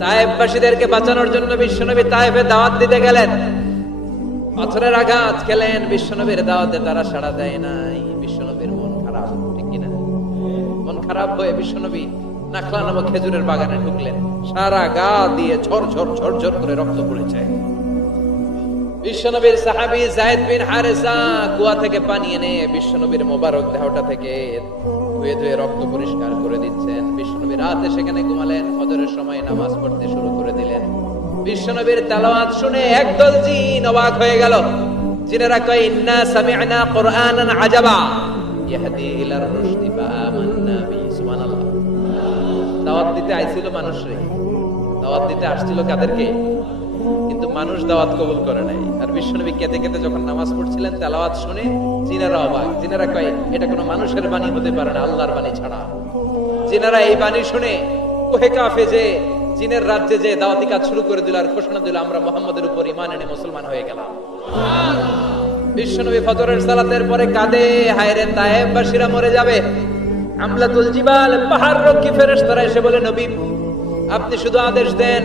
তায়েফবাসীদেরকে বাঁচানোর জন্য বিশ্বনবী তায়েফে দাওয়াত দিতে গেলেন। পাথরের আঘাত খেলেন, বিশ্বনবীর দাওয়াতে তারা সাড়া দেয় নাই। বিশ্বনবীর মন খারাপ, ঠিক কিনা? মন খারাপ হয়ে বিশ্বনবী নাখলা নামক খেজুরের বাগানে ঢুকলেন। সারা গা দিয়ে ঝরঝর ঝরঝর করে রক্ত পড়েছে। বিশ্বনবীর সাহাবী যায়েদ বিন হারেসা কুয়া থেকে পানি এনে বিশ্বনবীর মোবারক দেহটা থেকে ধুয়ে ধুয়ে রক্ত পরিষ্কার করে দিচ্ছেন। বিশ্বনবী রাতে সেখানে ঘুমালেন, ফজরের সময় নামাজ পড়তে শুরু করে দিলেন। বিশ্বনবীর তেলাওয়াত শুনে একদল জিন অবাক হয়ে গেল। জিনেরা কয়, ইন্না সামি'না কুরআনান আজাবা ইয়াহদি ইলার রুশদি ফাআমান্না বিহি। সুবহানাল্লাহ। দাওয়াত দিতে আইছিল মানুষরে, দাওয়াত দিতে আসছিল কাদেরকে? কিন্তু মানুষ দাওয়াত কবুল করে নাই। আর বিশ্বনবী কেঁদে কেঁদে যখন নামাজ পড়ছিলেন, তেলাওয়াত শুনে জিনেরা অবাক। জিনেরা কয়, এটা কোনো মানুষের বাণী হতে পারে না, আল্লাহর বাণী ছাড়া। জিনেরা এই বাণী শুনে কোহে কাফে যে জিনের রাজ্যে যে দাওয়াতি কাজ শুরু করে দিল আর ঘোষণা দিল, আমরা মুহাম্মদের উপর ঈমান এনে মুসলমান হয়ে গেলাম। বিশ্বনবী ফজরের সালাতের পরে কাঁদে, হায়রে তায়েফবাসীরা মরে যাবে। আমলাতুল জিবাল, পাহাড় রক্ষী ফেরেশতারা এসে বলে, নবী আপনি শুধু আদেশ দেন,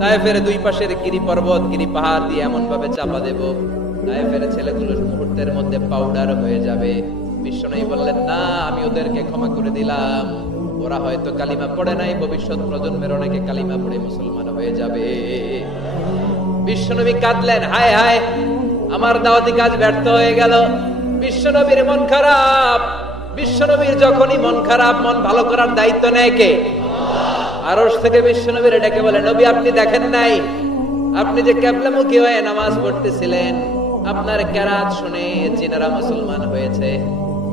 তায়েফের দুই পাশের গিরি পর্বত গিরি পাহাড় দিয়ে এমন ভাবে চাপা দেব, তায়েফের ছেলেগুলো মুহূর্তের মধ্যে পাউডার হয়ে যাবে। বিশ্বনবী বললেন, না, আমি ওদেরকে ক্ষমা করে দিলাম। ওরা হয়তো কালিমা পড়ে নাই, ভবিষ্যৎ প্রজন্মের অনেকে কালিমা পড়ে মুসলমান হয়ে যাবে। বিশ্বনবী কাঁদলেন, হায় হায়, আমার দাওয়াতি কাজ ব্যর্থ হয়ে গেল। বিশ্বনবীর মন খারাপ। বিশ্বনবীর যখনই মন খারাপ, মন ভালো করার দায়িত্ব নেয় কে? আরশ থেকে বিশ্বনবীর ডেকে বলে, নবী আপনি দেখেন নাই, আপনি যে কিবলামুখী হয়ে নামাজ পড়তেছিলেন, আপনার কেরাত শুনে জিনেরা মুসলমান হয়েছে।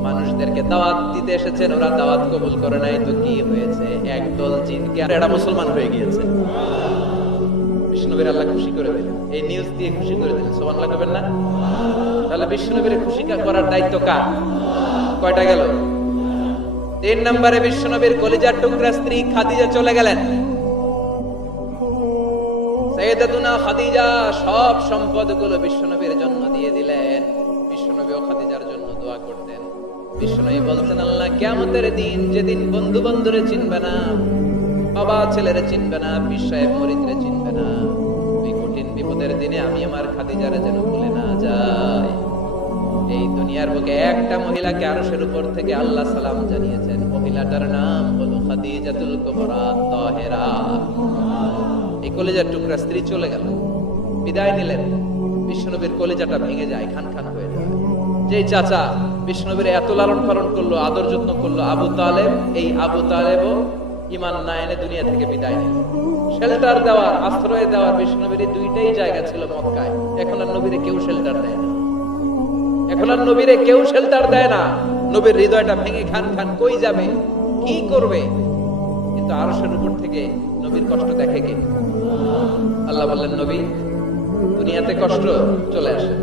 মানুষদেরকে দাওয়াত দিতে এসেছেন, ওরা দাওয়াত কবুল করে নাই, তো কি হয়েছে? একদল জিনকে এরা মুসলমান হয়ে গিয়েছে। বিশ্বনবীর আল্লাহ খুশি করে দিলেন, এই নিউজ দিয়ে খুশি করে দিলেন। সুবহানাল্লাহ করবেন না? তাহলে বিশ্বনবীর খুশি করার দায়িত্ব কার? কয়টা গেল? 3 নম্বরে বিশ্বনবীর কলিজার টুকরা স্ত্রী খাদিজা চলে গেলেন। সাইয়েদাতুনা খাদিজা সব সম্পদগুলো বিশ্বনবীর জন্য দিয়ে দিলেন। বিশ্বনবী ও খাদিজার জন্য দোয়া করতেন। বিশ্বনবী বলতেন, আল্লাহ কিয়ামতের দিন, যেদিন বন্ধু বন্ধুরে চিনবে না, বাবা ছেলেরে চিনবে না, পীর সাহেব মুরিদরে চিনবে না, ওই কঠিন বিপদের দিনে আমি আমার খাদিজারে যেন ভুলে না যাই। এই দুনিয়ার বুকে একটা মহিলাকে আরশের উপর থেকে আল্লাহ সালাম জানিয়েছেন। মহিলাটার নাম হলো খাদিজাতুল কুবরা তাহেরা। এই কলিজার টুকরা স্ত্রী চলে গেল, বিদায় নিলেন। বিশ্বনবীর কলিজাটা ভেঙে যায়, খান খান হয়ে যায়। যেই চাচা বিশ্বনবীর এত লালন পালন করলো, আদর যত্ন করলো, আবু তালেব, এই আবু তালেবও ঈমান না এনে দুনিয়া থেকে বিদায় নিল। শেল্টার দেওয়ার, আশ্রয় দেওয়ার বিশ্বনবীর দুইটাই জায়গা ছিল মক্কায়। এখন আর নবীরে কেউ শেল্টার দেয় না। এখন আর নবীরে কেউ শেল্টার দেয় না। নবীর হৃদয়টা ভেঙে খান খান, কই যাবে, কি করবে? কিন্তু আরশের উপর থেকে নবীর কষ্ট দেখে কে? আল্লাহ বললেন, নবী দুনিয়াতে কষ্ট, চলে আসেন,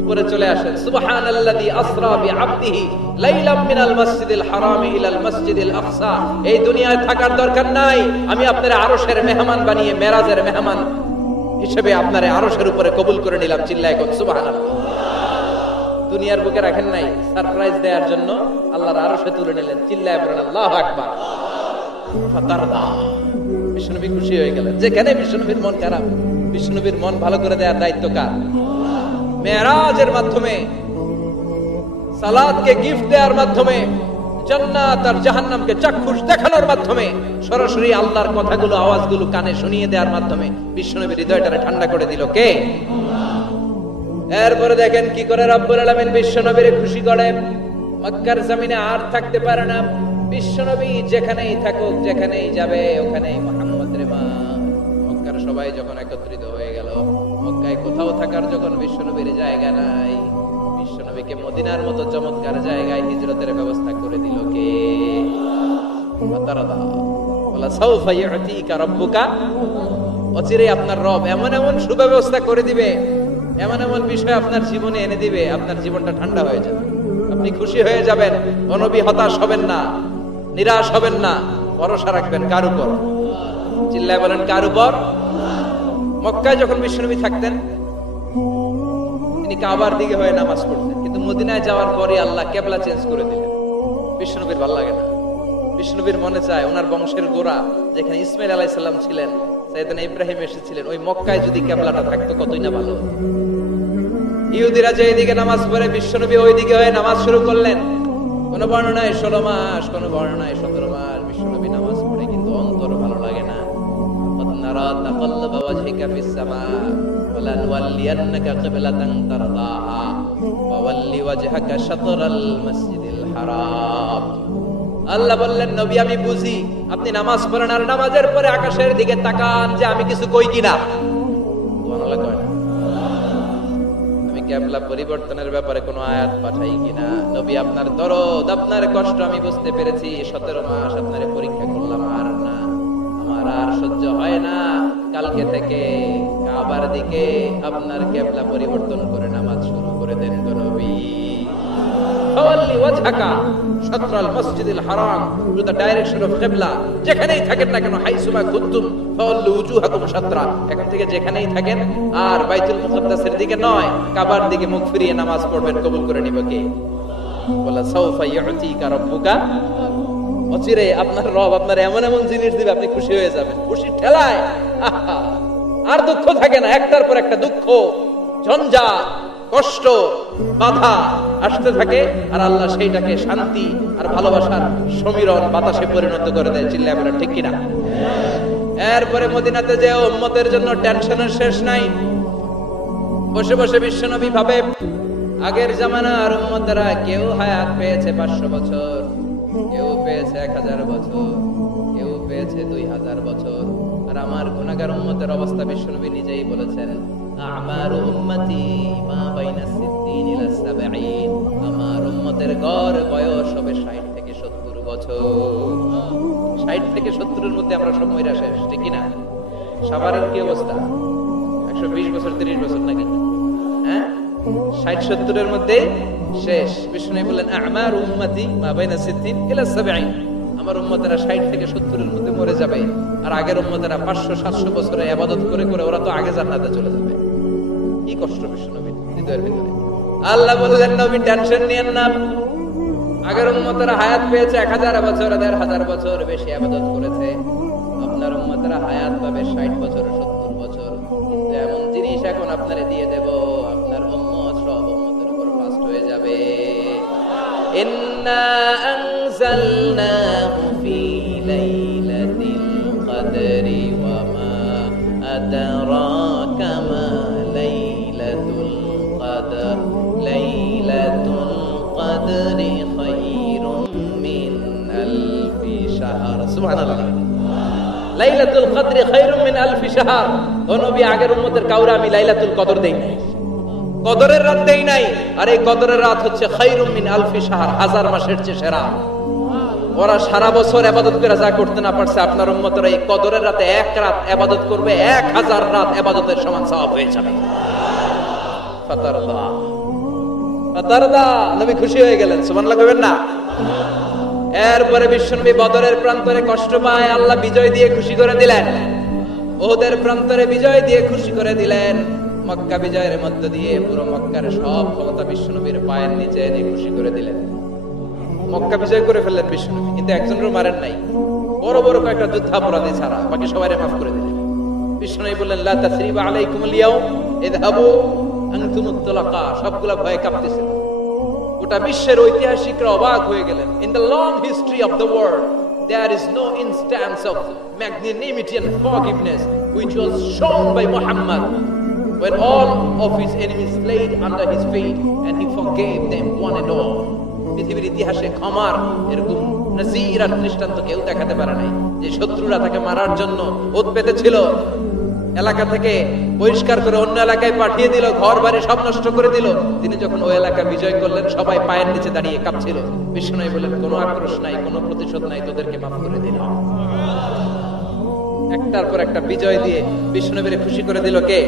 উপরে চলে আসেন। সুবহানাল্লাযী আসরা বিআবদিহি লাইলাম মিনাল মাসজিদিল হারামি ইলাল মাসজিদিল আকসা। এই দুনিয়ায় থাকার দরকার নাই, আমি আপনারে আরশের মেহমান বানিয়ে মেরাজের মেহমান হিসেবে আপনারে আরশের উপরে কবুল করে নিলাম। চিল্লায় কোন সুবহানাল্লাহ। দুনিয়ার বুকে রাখেন নাই, সারপ্রাইজ দেওয়ার জন্য আল্লাহর আরশে তুলে নিলেন। চিল্লায় বলেন আল্লাহু আকবার। ফাতারদা, বিশ্বনবী খুশি হয়ে গেলেন। যেখানে বিশ্বনবীর মন খারাপ, বিশ্বনবীর মন ভালো করে দেওয়ার দায়িত্ব কার? মেরাজের মাধ্যমে, সালাতকে গিফট দেওয়ার মাধ্যমে, জান্নাত আর জাহান্নামকে চাক্ষুষ দেখানোর মাধ্যমে, সরাসরি আল্লাহর কথাগুলো, আওয়াজগুলো কানে শুনিয়ে দেওয়ার মাধ্যমে বিশ্বনবীর হৃদয়টারে ঠান্ডা করে দিল কে? এরপরে দেখেন কি করে রব্বুল আলামিন বিশ্বনবীরে খুশি করে। মক্কার জমিনে আর থাকতে পারে না। বিশ্বনবী যেখানেই থাকুক, যেখানেই যাবে, ওখানেই মুহাম্মদ রে মা। মক্কার সবাই যখন একত্রিত হয়ে গেল, মক্কায় কোথাও থাকার যখন বিশ্বনবীর জায়গা নাই, বিশ্বনবীকে মদিনার মতো চমৎকার জায়গায় হিজরতের ব্যবস্থা করে দিল কে? ফাতারদা ওয়ালা সাউফা ইউতিকা রাব্বুকা। অচিরে আপনার রব এমন এমন সুব্যবস্থা করে দিবে, এমন এমন বিষয় আপনার জীবনে এনে দিবে, আপনার জীবনটা ঠান্ডা হয়ে যাবে, আপনি খুশি হয়ে যাবেন। ও নবী হতাশ হবেন না, নিরাশ হবেন না, ভরসা রাখবেন কার উপর? চিল্লায় বলেন কার উপর? মক্কায় যখন বিশ্বনবী থাকতেন, তিনি কাবার দিকে হয়ে নামাজ পড়তেন, কিন্তু মদিনায় যাওয়ার পরে আল্লাহ কিবলা চেঞ্জ করে দিলেন। বিশ্বনবীর ভালো লাগে না। বিষ্ণুবীর মনে চায় ওনার বংশের গোড়া যেখানে ইসমাইল আলাইহিস সালাম ছিলেন, সাইয়েদনা ইব্রাহিম এসেছিলেন, ওই মক্কায় যদি কিবলাটা থাকতো কতই না ভালো। ইহুদিরা যে এদিকে নামাজ পড়ে, বিশ্বনবী ওইদিকে হয়ে নামাজ শুরু করলেন। কোন বর্ণনায় 16 মাস, কোন বর্ণনায় 17 মাস বিশ্বনবী নামাজ পড়ে, কিন্তু অন্তর ভালো লাগে না। নারা তাকাল্লাবা ওয়াজহিকা ফিস সামা ওয়ালা নুওয়াল্লিয়ান্নাকা কিবলাতান তারদাহা ওয়া ওয়াল্লি ওয়াজহাকা শাতরাল মাসজিদিল হারাম। আল্লাহ বললেন, নবী আমি বুঝি আপনি নামাজ পড়েন আর নামাজের পরে আকাশের দিকে তাকান যে আমি কিছু কই কিনা। সুবহানাল্লাহ কয় না? আমি কিবলা পরিবর্তনের ব্যাপারে কোনো আয়াত পাঠাই কিনা? নবী আপনার দরদ, আপনার কষ্ট আমি বুঝতে পেরেছি। 17 মাস আপনারে পরীক্ষা করলাম, আর না, আমার আর সহ্য হয় না। কালকে থেকে কাবার দিকে আপনার কিবলা পরিবর্তন করে নামাজ শুরু করে দেন গো নবী। ফাওয়াল্লি ওয়াজহাকা শাতরাল মাসজিদিল হারাম, টু দ্য ডাইরেকশন অফ কিবলা। যেখানেই থাকেন না কেন, হাইসুমা কুনতুম ফাওয়াল্লু উজুহাকুম শাতরা, এখন থেকে যেখানেই থাকেন আর বাইতুল মুকাদ্দাসের দিকে নয়, কাবার দিকে মুখ ফিরিয়ে নামাজ পড়বেন। কবুল করে নিবে কে? বলা সাউফা ইউতিকা রাব্বুকা, অচিরে আপনার রব আপনার এমন এমন জিনিস দিবে আপনি খুশি হয়ে যাবেন। খুশির ঠেলায় আর দুঃখ থাকে না, একটার পর একটা দুঃখ, ঝঞ্ঝাট, কষ্ট, বাধা আসতে থাকে, আর আল্লাহ সেইটাকে শান্তি আর ভালোবাসার সমীরণ বাতাসে পরিণত করে দেয়। চিল্লায় বলেন ঠিক কিনা? এরপরে মদিনাতে যে উম্মতের জন্য টেনশনের শেষ নাই। বসে বসে বিশ্বনবী ভাবে, আগের জামানার উম্মতেরা কেউ হায়াত পেয়েছে 500 বছর, কেউ পেয়েছে 1000 বছর, কেউ পেয়েছে 2000 বছর, আর আমার গুনাহগার উম্মতের অবস্থা বিশ্বনবী নিজেই বলেছেন, আমারু উম্মতি মা বাইনা 60 ইলা 70, আমার উম্মতের গড় বয়স হবে 60 থেকে 70 বছর। 60 থেকে 70 এর মধ্যে আমরা সব মইরা শেষ, ঠিক কি না? সাভারের কি অবস্থা? 120 বছর 30 বছর নাকি? হ্যাঁ, 60-70 এর মধ্যে শেষ। বিষ্ণু বললেন, আমারু উম্মতি মা বাইনা 60 ইলা 70, আমার উম্মতেরা 60 থেকে 70 এর মধ্যে মরে যাবে, আর আগের উম্মতেরা 500-700 বছরে ইবাদত করে করে ওরা তো আগে জান্নাতে চলে যাবে। কি কষ্ট বিশ্বনবীর হৃদয়ের ভিতরে। আল্লাহ বললেন, নবী টেনশন নিয়েন না, আগের উম্মতেরা হায়াত পেয়েছে 1000 বছর, 1500 বছর বেশি ইবাদত করেছে, আপনার উম্মতেরা হায়াত পাবে 60 বছর 70 বছর। কিন্তু এমন জিনিস এখন আপনারে দিয়ে দেব, আপনার উম্মত সব উম্মতের উপর ফাস্ট হয়ে যাবে। ইন্না আনজালনাহু ফি লাইলাতিল কদরি ওয়া মা আদরাকা মা লাইলাতুল কদর, লাইলাতুল কদরি খায়রুম মিন আলফি শাহর। সুবহানাল্লাহ, লাইলাতুল কদরি খায়রুম মিন আলফি শাহর। ও নবী, আগের উম্মতের কাউরে আমি লাইলাতুল কদর দেই নাই, কদরের রাত দেই নাই, আর এই কদরের রাত হচ্ছে খায়রুম মিন আলফি শাহর, 1000 মাসের চেয়ে সেরা। ওরা সারা বছর ইবাদত করে যা করতে না পারছে, আপনার উম্মতেরা এই কদরের রাতে এক রাত ইবাদত করবে, 1000 রাত ইবাদতের সমান সওয়াব হয়ে যাবে। ফাতারদা, ফাতারদা, নবী খুশি হয়ে গেলেন। সুবহানাল্লাহ কইবেন না? এরপরে বিশ্বনবী বদরের প্রান্তরে কষ্ট পায়, আল্লাহ বিজয় দিয়ে খুশি করে দিলেন। ওহদের প্রান্তরে বিজয় দিয়ে খুশি করে দিলেন। মক্কা বিজয়ের মধ্য দিয়ে পুরো মক্কার সব ক্ষমতা বিশ্বনবীর পায়ের নিচে এনে খুশি করে দিলেন। মক্কা বিজয় করে ফেললেন বিশ্বনবী, কিন্তু একজনেরও মারেন নাই, বড় বড় কয়েকটা যুদ্ধাপরাধী ছাড়া বাকি সবাইরে মাফ করে দিলেন। বিশ্বনবী বললেন, লা তাসরিবা আলাইকুমুল ইয়াউম ইযহাবু আনতুমুত তুলাকা। সবগুলা ভয়ে কাঁপতেছিল। গোটা বিশ্বের ঐতিহাসিকরা অবাক হয়ে গেলেন। In the long history of the world there is no instance of magnanimity and forgiveness which was shown by Muhammad when all of his enemies laid under his feet and he forgave them one and all. পৃথিবীর ইতিহাসে ক্ষমার এরকম নজির আর দৃষ্টান্ত কেউ দেখাতে পারে নাই। যে শত্রুরা তাকে মারার জন্য ওত পেতেছিল, এলাকা থেকে বহিষ্কার করে অন্য এলাকায় পাঠিয়ে দিল, ঘর বাড়ি সব নষ্ট করে দিল, তিনি যখন ওই এলাকা বিজয় করলেন সবাই পায়ের নিচে দাঁড়িয়ে কাঁপছিল। বিষ্ণু বললেন, কোনো আক্রোশ নাই, কোনো প্রতিশোধ নাই, তোদেরকে মাফ করে দিলাম। একটার পর একটা বিজয় দিয়ে বিষ্ণুবীরে খুশি করে দিল কে?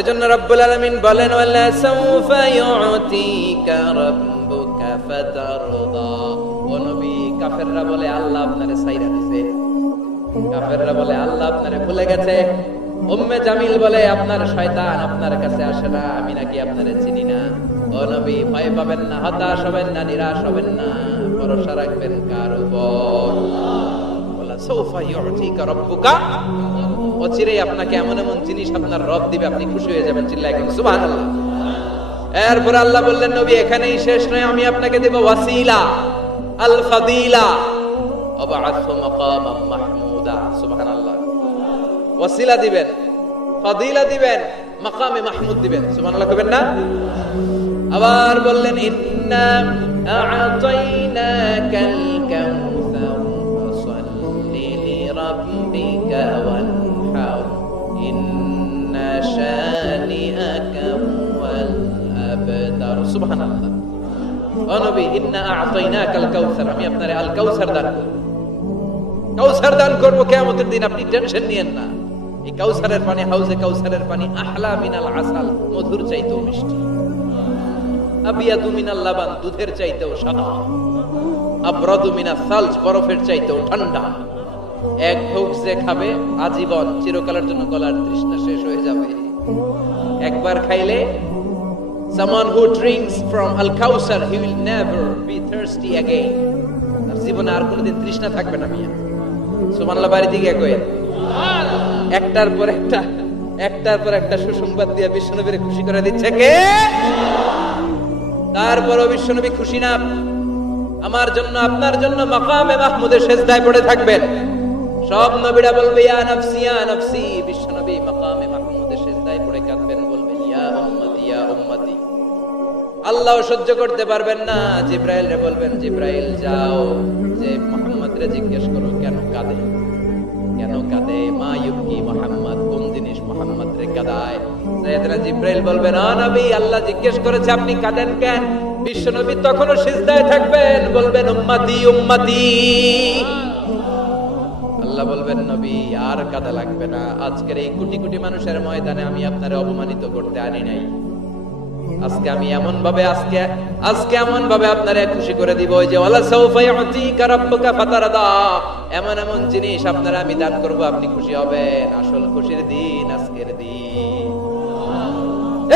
এজন্য রব্বুল আলামিন বলেন, ওয়ালা সাউফা ইউতিকা রাব্বুকা ফাতারদা। ও নবী, কাফেররা বলে আল্লাহ আপনারে ছাইরা দিয়েছে, কাফেররা বলে আল্লাহ আপনারে ভুলে গেছে, উম্মে জামিল বলে, আপনার শয়তান আপনার কাছে আসে না, আমি নাকি আপনারে চিনি না। ও নবী, ভয় পাবেন না, হতাশ হবেন না, নিরাশ হবেন না, ভরসা রাখবেন কার উপর? বলা সৌফা ইউতিকা রাব্বুকা, অচিরেই আপনাকে এমন এমন জিনিস আপনার রব দিবে, আপনি খুশি হয়ে যাবেন। চিল্লায় কেন সুবহানাল্লাহ। এরপর আল্লাহ বললেন, নবী এখানেই শেষ নয়, আমি আপনাকে দেব ওয়াসিলা, আল ফাদিলা, আবআথু মাকামাম মাহমুদা। সুবহানাল্লাহ। ওয়াসিলা দিবেন, ফাদিলা দিবেন, মাকামে মাহমুদ দিবেন। সুবহানাল্লাহ কইবেন না? আবার বললেন, ইন্না আ'তাইনাকাল কাউসার ফাসাল্লি লিরাব্বিকা ওয়ানহার ইন্না শানিআকা হুয়াল আবতার। সুবহানাল্লাহ। ও নবী, ইন্না আ'তাইনাকাল কাউসার, আমি আপনারে আল কাউসার দান করব। কাউসার দান করব কিয়ামতের দিন, আপনি টেনশন নিয়েন না। এই কাউসারের পানি, হাউজে কাউসারের পানি আহলা মিনাল আসাল, মধুর চাইতেও মিষ্টি। আবিয়াদু মিনাল লাবান, দুধের চাইতেও সাদা। আবরাদু মিনাস সালজ, বরফের চাইতেও ঠান্ডা। এক ঢোক যে খাবে আজীবন, চিরকালের জন্য গলার তৃষ্ণা শেষ হয়ে যাবে। একবার খাইলে someone who drinks from al-Kausar, he will never be thirsty again. তার জীবনে আর কোনোদিন তৃষ্ণা থাকবে না। মিয়া সুবহানাল্লাহ। বাড়ি থেকে কইেন একটার পর একটা সুসংবাদ দিয়ে বিশ্বনবীরে খুশি করে দিচ্ছে কে? তারপরও বিশ্বনবী খুশি না। আমার জন্য, আপনার জন্য মাকামে মাহমুদের সিজদায় পড়ে থাকবেন। সব নবীরা বলবে ইয়া নাফসি ইয়া নাফসি, বিশ্বনবী মাকামে মাহমুদের সিজদায় পড়ে কাঁদবেন, বলবেন ইয়া উম্মতি ইয়া উম্মতি। আল্লাহ সহ্য করতে পারবেন না, জিব্রাইল রে বলবেন, জিব্রাইল যাও যে মুহাম্মদ রে জিজ্ঞেস করো কেন কাঁদে, কেন কাঁদে। মা ইউবকি মুহাম্মদ, কোন জিনিস মুহাম্মদ রে কাঁদায়? সাইয়েদনা জিব্রাইল বলবেন, ও নবী, আল্লাহ জিজ্ঞেস করেছে আপনি কাঁদেন কেন? বিশ্বনবী তখনও সিজদায় থাকবেন, বলবেন উম্মতি উম্মতি। আল্লাহ বলবেন, নবী আর কাঁদা লাগবে না, আজকের এই কোটি কোটি মানুষের ময়দানে আমি আপনারে অপমানিত করতে আনি নাই। আজকে আমি এমন ভাবে আপনারে খুশি করে দিব যে ওয়ালা সাউফা ইউতিকা রাব্বুকা ফাতারদা, এমন এমন জিনিস আপনারা আমি দান করব, আপনি খুশি হবেন। আসল খুশির দিন আজকের দিন।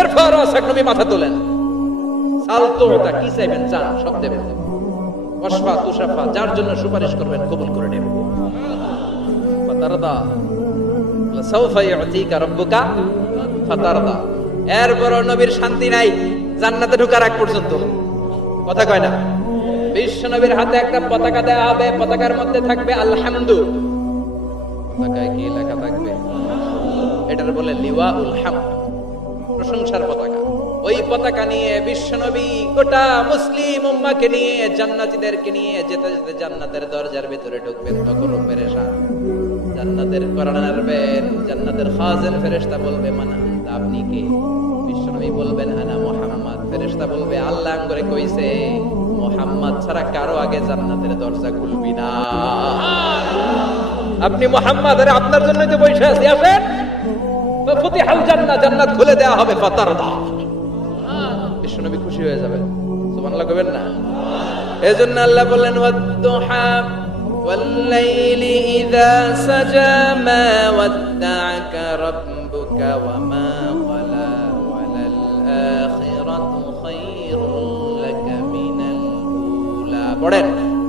এরপর নবী মাথা তোলেন, সালতুটা কি চাইবেন চান সব দেবেন। ওয়াশফা তুশাফা, যার জন্য সুপারিশ করবেন কবুল করে নেবেন। ফাতারদা, ওয়ালা সাউফা ইউতিকা রাব্বুকা ফাতারদা। এরপর নবীর শান্তি নাই জান্নাতে ঢোকার আগ পর্যন্ত। কথা কয় না? বিশ্ব নবীর হাতে একটা পতাকা দেওয়া হবে, পতাকার মধ্যে থাকবে আলহামদু। পতাকায় কি লেখা থাকবে? এটার বলে লিওয়াউল হামদ, প্রশংসার পতাকা। ওই পতাকা নিয়ে বিশ্ব নবী গোটা মুসলিম উম্মাহকে নিয়ে, জান্নাতীদেরকে নিয়ে যেতে যেতে জান্নাতের দরজার ভিতরে ঢুকবেন, তখন পেরেশান। জান্নাতের কর্নার নাড়বেন, জান্নাতের খাজেন ফেরেশতা বলবে, মান আনতা, আপনি কে? বিশ্বনবী বলবেন, আনা মুহাম্মদ। ফেরেশতা বলবে, আল্লাহ করে কইছে মুহাম্মদ ছাড়া কারো আগে জান্নাতের দরজা খুলবি না। আপনি মুহাম্মদ, আরে আপনার জন্যই তো বসে আছি, আসেন। তো ফুতিহাল জান্নাত, জান্নাত খুলে দেওয়া হবে। ফাতারদা, বিশ্বনবী খুশি হয়ে যাবেন। সুবহানাল্লাহ কইবেন না? এজন্য আল্লাহ বললেন, ওয়াদ-দুহা والليل إذا سجى ما ودعك ربك وما قلى وللآخرة خير لك من الأولى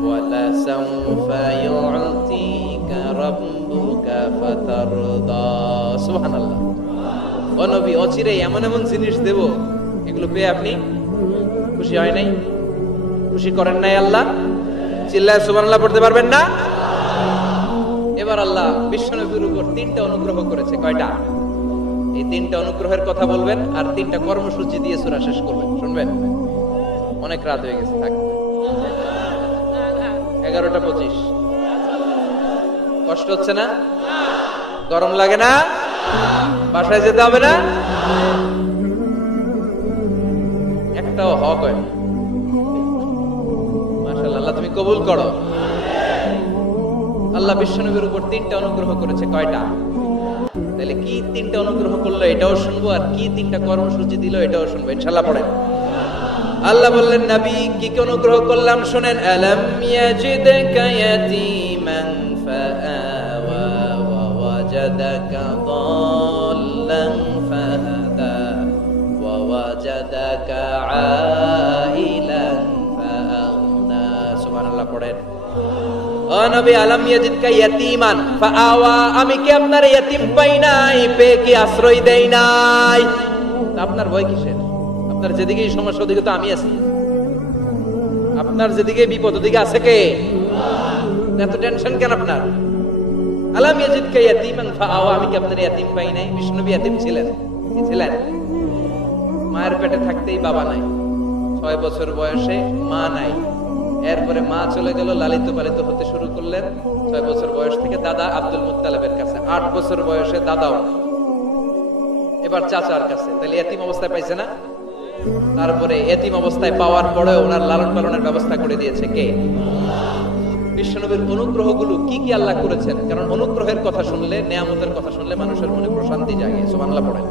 ولسوف يعطيك ربك فترضى سبحان الله ও নবী অচিরে এমন এমন জিনিস দেব, এগুলো পেয়ে আপনি খুশি হয় নাই? খুশি করেন নাই আল্লাহ? চিল্লায় সুবহানাল্লাহ পড়তে পারবেন না? এবার আল্লাহ বিশ্বনবীর উপর 3টা অনুগ্রহ করেছে। কয়টা? এই 3টা অনুগ্রহের কথা বলবেন আর 3টা কর্মসূচি দিয়ে সূরা শেষ করবেন। শুনবেন? অনেক রাত হয়ে গেছে, থাক। 11:25। কষ্ট হচ্ছে না? গরম লাগে না? বাসায় যেতে হবে না? একটাও হক হয় না। আল্লাহ তুমি কবুল করো। আল্লাহ বিশ্বনবীর উপর 3টা অনুগ্রহ করেছে। কয়টা? তাহলে কি 3টা অনুগ্রহ করলো এটাও শুনবো, আর কি 3টা কর্মসূচি দিল এটাও শুনবো ইনশাআল্লাহ। পড়েন। আল্লাহ বললেন, নবী কি কি অনুগ্রহ করলাম শুনেন। আলাম ইয়াজিদকা ইয়াতীমান ফাআওয়া ওয়া ওয়াজাদাকা ও নবী, আলাম ইয়াজিদকা ইয়াতীমান ফাআওয়া, আমি কি আপনার ইয়াতীম পাই নাই, পেয়ে কি আশ্রয় দেই নাই? আপনার ভয় কিসের? আপনার যেদিকেই সমস্যা ওদিকে তো আমি আছি। আপনার যেদিকে বিপদ ওদিকে আছে কে? এত টেনশন কেন আপনার? আলাম ইয়াজিদকা ইয়াতীমান ফাআওয়া, আমি কি আপনার ইয়াতীম পাই নাই? বিষ্ণুনবী ইয়াতীম ছিলেন, কি ছিলেন? মায়ের পেটে থাকতেই বাবা নাই, 6 বছর বয়সে মা নাই, এরপরে মা চলে গেল, লালিত পালিত হতে শুরু করলেন। 6 বছর বয়স থেকে দাদা আব্দুল মুত্তালিবের কাছে, 8 বছর বয়সে দাদাও, এবার চাচার কাছে। তাহলে এতিম অবস্থায় পাইছে না? তারপরে এতিম অবস্থায় পাওয়ার পরে ওনার লালন পালনের ব্যবস্থা করে দিয়েছে কে? বিশ্বনবীর অনুগ্রহগুলো কি কি আল্লাহ করেছেন। কারণ অনুগ্রহের কথা শুনলে, নেয়ামতের কথা শুনলে মানুষের মনে প্রশান্তি জাগে। সুবহানাল্লাহ পড়েন।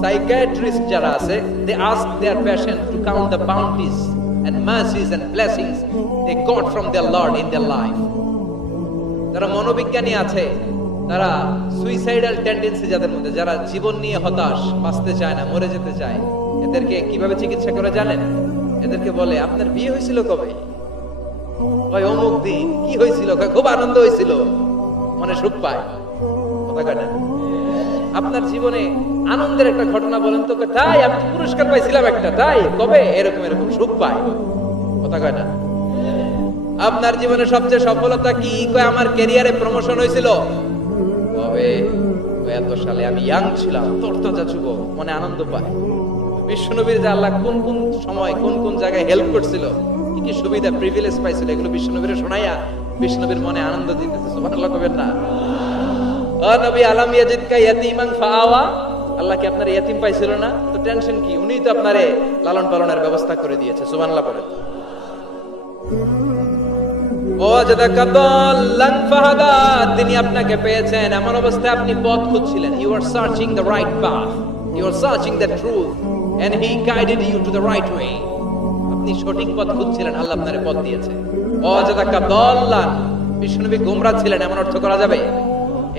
সাইকিয়াট্রিস্ট যারা আছে, they ask their patient to count the bounties and mercies and blessings they got from their Lord in their life. যারা মনোবিজ্ঞানী আছে, তারা সুইসাইডাল টেন্ডেন্সি যাদের মধ্যে, যারা জীবন নিয়ে হতাশ, বাঁচতে চায় না, মরে যেতে চায়, এদেরকে কিভাবে চিকিৎসা করে জানেন? এদেরকে বলে, আপনার বিয়ে হয়েছিল কবে? ওই অমুক দিন। কি হয়েছিল? খুব আনন্দ হয়েছিল, মনে সুখ পায়। কথা কয় না? আপনার জীবনে আনন্দের একটা ঘটনা বলেন তো। তাই আমি তো পুরস্কার পাইছিলাম একটা। তাই কবে? এরকম এরকম সুখ পায়। কথা কয় না? আপনার জীবনে সবচেয়ে সফলতা কি? কয় আমার ক্যারিয়ারে প্রমোশন হয়েছিল। কবে? এত সালে, আমি ইয়াং ছিলাম, তরতাজা যুবক, মনে আনন্দ পায়। বিশ্বনবীর যে আল্লাহ কোন কোন সময় কোন কোন জায়গায় হেল্প করছিল, কি কি সুবিধা প্রিভিলেজ পাইছিল, এগুলো বিশ্বনবীর শোনাইয়া বিশ্বনবীর মনে আনন্দ দিতেছে। সুবহানাল্লাহ কবেন না? ও নবী, আলাম ইয়াজিদকা ইয়াতীমান ফাআওয়া, আল্লাহ কি আপনার ইয়াতীম পাইছিল না? তো টেনশন কি? উনিই তো আপনারে লালন পালনের ব্যবস্থা করে দিয়েছে। সুবহানাল্লাহ পড়েন। ওয়াজাদাকা দাল্লান ফাহাদা, তিনি আপনাকে পেয়েছেন এমন অবস্থায় আপনি পথ খুঁজছিলেন। You are searching the right path, you are searching the truth, and he guided you to the right way. আপনি সঠিক পথ খুঁজছিলেন, আল্লাহ আপনারে পথ দিয়েছে। ওয়াজাদাকা দাল্লান, বিশ্বনবী গোমরা ছিলেন এমন অর্থ করা যাবে?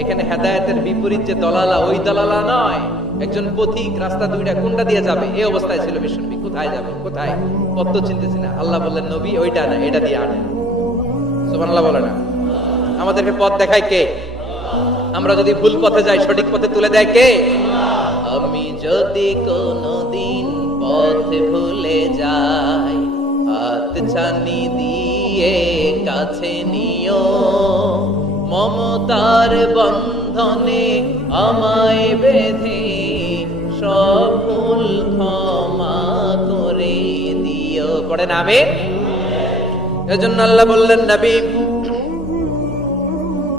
এখানে হেদায়েতের বিপরীত যে দলালা, ওই দলালা নয়। একজন পথিক, রাস্তা দুইটা, কোনটা দিয়ে যাবে এই অবস্থায় ছিল বিশ্বনবী। কোথায় যাবে, কোথায়? পথ তো চিনতেছি না। আল্লাহ বললেন, নবী ওইটা না, এটা দিয়ে আনেন। সুবহানাল্লাহ বলে না? আমাদেরকে পথ দেখায় কে? আমরা যদি ভুল পথে যাই, সঠিক পথে তুলে দেয় কে? আমি যদি কোনদিন পথ ভুলে যাই, হাত ছানি দিয়ে কাছে নিও, মমতার বন্ধনে আমায় বেঁধে সব ভুল ক্ষমা করে দিও। পড়েন আমিন। এজন্য আল্লাহ বললেন, নবী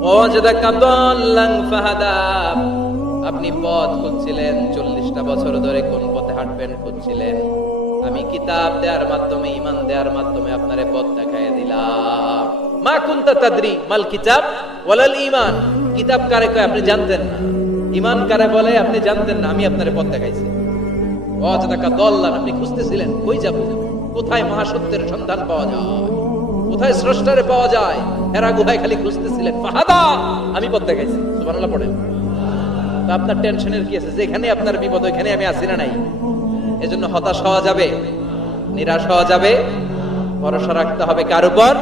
ওয়াজাদাকা দাল্লান ফাহাদা, আপনি পথ খুঁজছিলেন 40টা বছর ধরে, কোন পথে হাঁটবেন খুঁজছিলেন। আমি কিতাব দেওয়ার মাধ্যমে, ঈমান দেওয়ার মাধ্যমে আপনারে পথ দেখায় দিলাম। মা কুনতা তাদরি মাল কিতাব ওয়ালাল ঈমান, কিতাব কারে কয় আপনি জানতেন না, ঈমান কারে বলে আপনি জানতেন না, আমি আপনারে পথ দেখাইছি। ওয়াজাদাকা দাল্লান, আপনি খুঁজতেছিলেন কই যাব, কোথায় মহাসত্যের সন্ধান পাওয়া যায়, কোথায় স্রষ্টারে পাওয়া যায়, হেরা গুহায় খালি খুঁজতেছিলেন। ফাহাদা, আমি পথ দেখাইছি। সুবহানাল্লাহ পড়েন। তো আপনার টেনশনের কি আছে? যেখানে আপনার বিপদ ওইখানে আমি আছি না নাই? এজন্য হতাশ হওয়া যাবে, নিরাশ হওয়া যাবে, ভরসা রাখতে হবে কার উপর?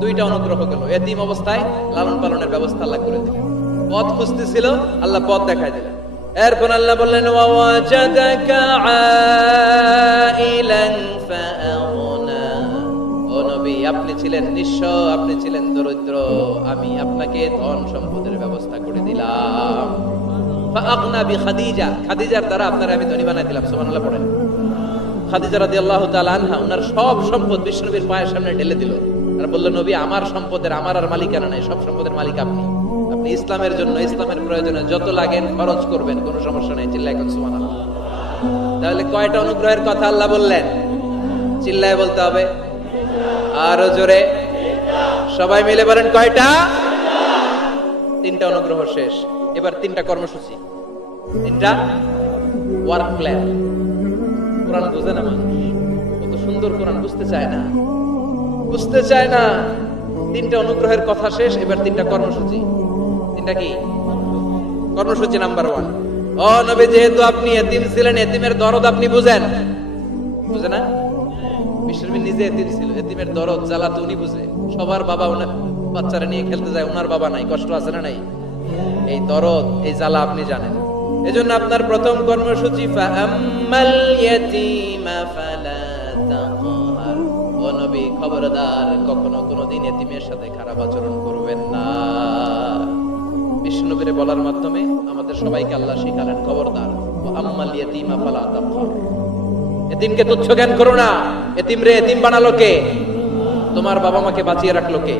দুইটা অনুগ্রহ গেল। এতিম অবস্থায় লালন পালনের ব্যবস্থা আল্লাহ করে দিলেন। পথ খুঁজতেছিল, আল্লাহ পথ দেখায় দিলেন। এরপর আল্লাহ বললেন, ওয়াজাদাকা আইলান ফাআগনা, ও নবী আপনি ছিলেন নিঃস্ব, আপনি ছিলেন দরিদ্র, আমি আপনাকে ধন সম্পদের ব্যবস্থা করে দিলাম। ফাআগনা বিখাদিজা, খাদিজার দ্বারা আপনারা আমি ধনী বানাই দিলাম। সুবহানাল্লাহ পড়েন। খাদিজা রাদিয়াল্লাহু তাআলা আনহা ওনার সব সম্পদ বিশ্বনবীর পায়ের সামনে ঢেলে দিল। আর বলল, নবী আমার সম্পদের, আমার আর মালিকানা নাই, সব সম্পদের মালিক আপনি। আপনি ইসলামের জন্য, ইসলামের প্রয়োজনে যত লাগেন খরচ করবেন, কোনো সমস্যা নেই। চিল্লায় এখন সুবহানাল্লাহ। তাহলে কয়টা অনুগ্রহের কথা আল্লাহ বললেন? চিল্লায় বলতে হবে, আরো জোরে, সবাই মিলে বলেন কয়টা? 3টা অনুগ্রহ শেষ। এবার 3টা কর্মসূচি, 3টা ওয়ার্ক প্ল্যান। কোরআন বুঝে না মানুষ, কত সুন্দর কোরআন, বুঝতে চায় না, বুঝতে চায় না। 3টা অনুগ্রহের কথা শেষ, এবার 3টা কর্মসূচি। 3টা কি কর্মসূচি? নাম্বার 1, ও নবী যেহেতু আপনি এতিম ছিলেন, এতিমের দরদ আপনি বুঝেন। বুঝে না? বিশ্বনবী নিজে এতিম ছিল, এতিমের দরদ জ্বালা তো উনি বুঝে। সবার বাবা ওনার বাচ্চারা নিয়ে খেলতে যায়, ওনার বাবা নাই, কষ্ট আছে না নাই? এই দরদ, এই জ্বালা আপনি জানেন। এজন্য আপনার প্রথম কর্মসূচি ফাআম্মাল ইয়াতীমা ফালা তাকহার। ও নবী, খবরদার, কখনো কোনোদিন এতিমের সাথে খারাপ আচরণ করবেন না। বিষ্ণুবীরে বলার মাধ্যমে আমাদের সবাইকে আল্লাহ শিখালেন, খবরদার, আম্মাল ইয়াতীমা ফালা তাকহার। এতিমকে তুচ্ছ জ্ঞান করো না। এতিমরে এতিম বানালো কে? তোমার বাবা মাকে বাঁচিয়ে রাখলো কে?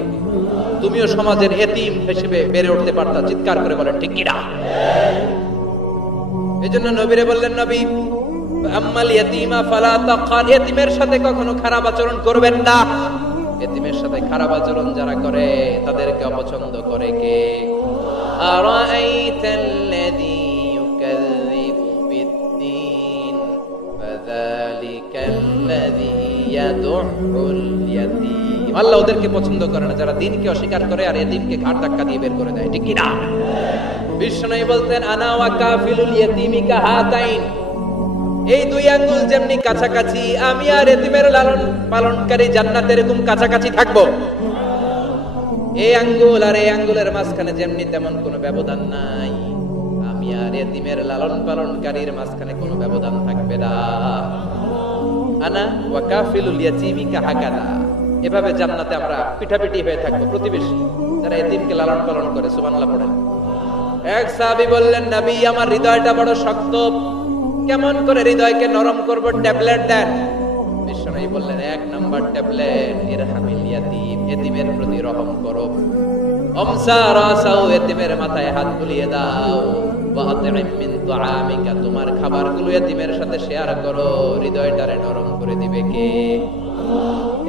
তুমিও সমাজের এতিম হিসেবে বেড়ে উঠতে পারতা। চিৎকার করে বলেন ঠিক কিনা? এজন্য নবীরে বললেন, নবী, আম্মাল ইয়াতীমা ফালা তাকহার, এতিমের সাথে কখনো খারাপ আচরণ করবেন না। এতিমের সাথে খারাপ আচরণ যারা করে তাদেরকে অপছন্দ করে কে? আরাআইতাল্লাযী ইউকাযযিবু বিদ্দীন ফাযালিকাল্লাযী ইয়াদুউল ইয়াতীম। আল্লাহ ওদেরকে পছন্দ করে না যারা দ্বীনকে অস্বীকার করে আর এতিমকে ঘাড় ধাক্কা দিয়ে বের করে দেয়। ঠিক কি না? বিষ্ণু বলতেন, আনা ওয়া কাফিলুল ইয়াতীমি কাহাতাইন। এই দুই আঙ্গুল যেমনি কাছাকাছি, আমি আর এতিমের লালন পালনকারী জান্নাতে এরকম কাছাকাছি থাকবো। এই আঙ্গুল আর এই আঙ্গুলের মাঝখানে যেমনি তেমন কোনো ব্যবধান নাই, আমি আর এতিমের লালন পালনকারীর মাঝখানে কোনো ব্যবধান থাকবে না। আনা ওয়া কাফিলুল ইয়াতীমি কাহাকাদা। এভাবে জান্নাতে আমরা পিঠাপিঠি হয়ে থাকবো, প্রতিবেশী যারা এতিমকে লালন পালন করে। সুবহানাল্লাহ পড়েন। এক সাহাবী বললেন, নবী, আমার হৃদয়টা বড় শক্ত, কেমন করে হৃদয়কে নরম করব? ট্যাবলেট দেন। বিষ্ণু বললেন, এক নাম্বার ট্যাবলেট, ইরহামিল ইয়াতীম, এতিমের প্রতি রহম করো। আমসা রাসাউ, এতিমের মাথায় হাত বুলিয়ে দাও। ওয়া আতইম মিন তুআমিকা, তোমার খাবারগুলো এতিমের সাথে শেয়ার করো। হৃদয়টারে নরম করে দিবে কে?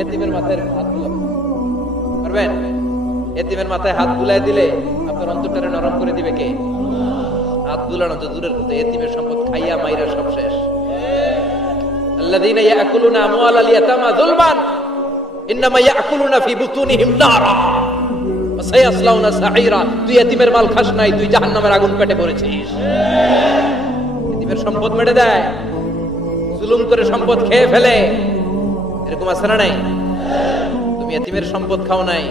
এতিমের মাথায় হাত বুলাবেন, পারবেন? এতিমের মাথায় হাত বুলায় দিলে আপনার অন্তরটারে নরম করে দিবে কে? হাত বুলানো তো দূরের কথা, এতিমের সম্পদ খাইয়া মাইরা সব শেষ। আল্লাযীনা ইয়াকুলুনা আমওয়ালাল ইয়াতামা যুলমান ইন্নামা ইয়াকুলুনা ফি বুতুনিহিম নারা ওয়া সায়াসলাউনা সাঈরা। তুই এতিমের মাল খাস নাই, তুই জাহান্নামের আগুন পেটে পড়েছিস। এতিমের সম্পদ মেরে দেয়, জুলুম করে সম্পদ খেয়ে ফেলে, এরকম আছে না নাই? তুমি এতিমের সম্পদ খাও নাই,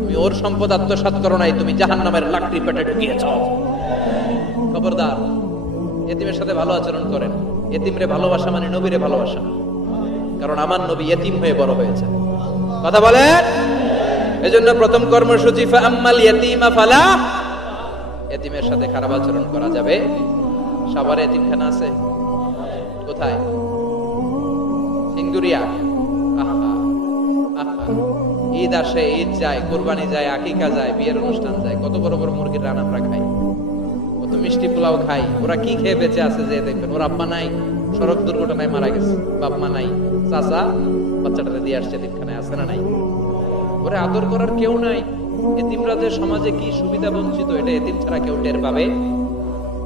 তুমি ওর সম্পদ আত্মসাৎ করো নাই, তুমি জাহান্নামের লাকড়ি পেটে ঢুকিয়েছ। খবরদার, এতিমের সাথে ভালো আচরণ করেন। এতিমরে ভালোবাসা মানে নবীরে ভালোবাসা, কারণ আমার নবী এতিম হয়ে বড় হয়েছে। কথা বলেন। এজন্য প্রথম কর্মসূচি ফাআম্মাল ইয়াতীমা ফালা। এতিমের সাথে খারাপ আচরণ করা যাবে। সাভারে এতিমখানা আছে কোথায়? সিঙ্গুরিয়া। আহা আহা, ঈদ আসে, ঈদ যায়, কোরবানি যায়, আকিকা যায়, বিয়ের অনুষ্ঠান যায়, কত বড় বড় মুরগির রান আমরা খাই, কত মিষ্টি পোলাও খাই। ওরা কি খেয়ে বেঁচে আছে যে দেখবেন? ওর আব্বা নাই, সড়ক দুর্ঘটনায় মারা গেছে, বাপ মা নাই, চাচা বাচ্চাটাকে দিয়ে আসছে এতিমখানায়, আছে না নাই? ওরে আদর করার কেউ নাই। এতিমরা যে সমাজে কি সুবিধা বঞ্চিত, এটা এতিম ছাড়া কেউ টের পাবে?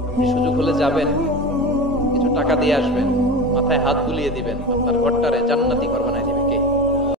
আপনি সুযোগ হলে যাবেন, কিছু টাকা দিয়ে আসবেন, মাথায় হাত বুলিয়ে দিবেন, আপনার ঘরটারে জান্নাতি ঘর বানাই দিবেন।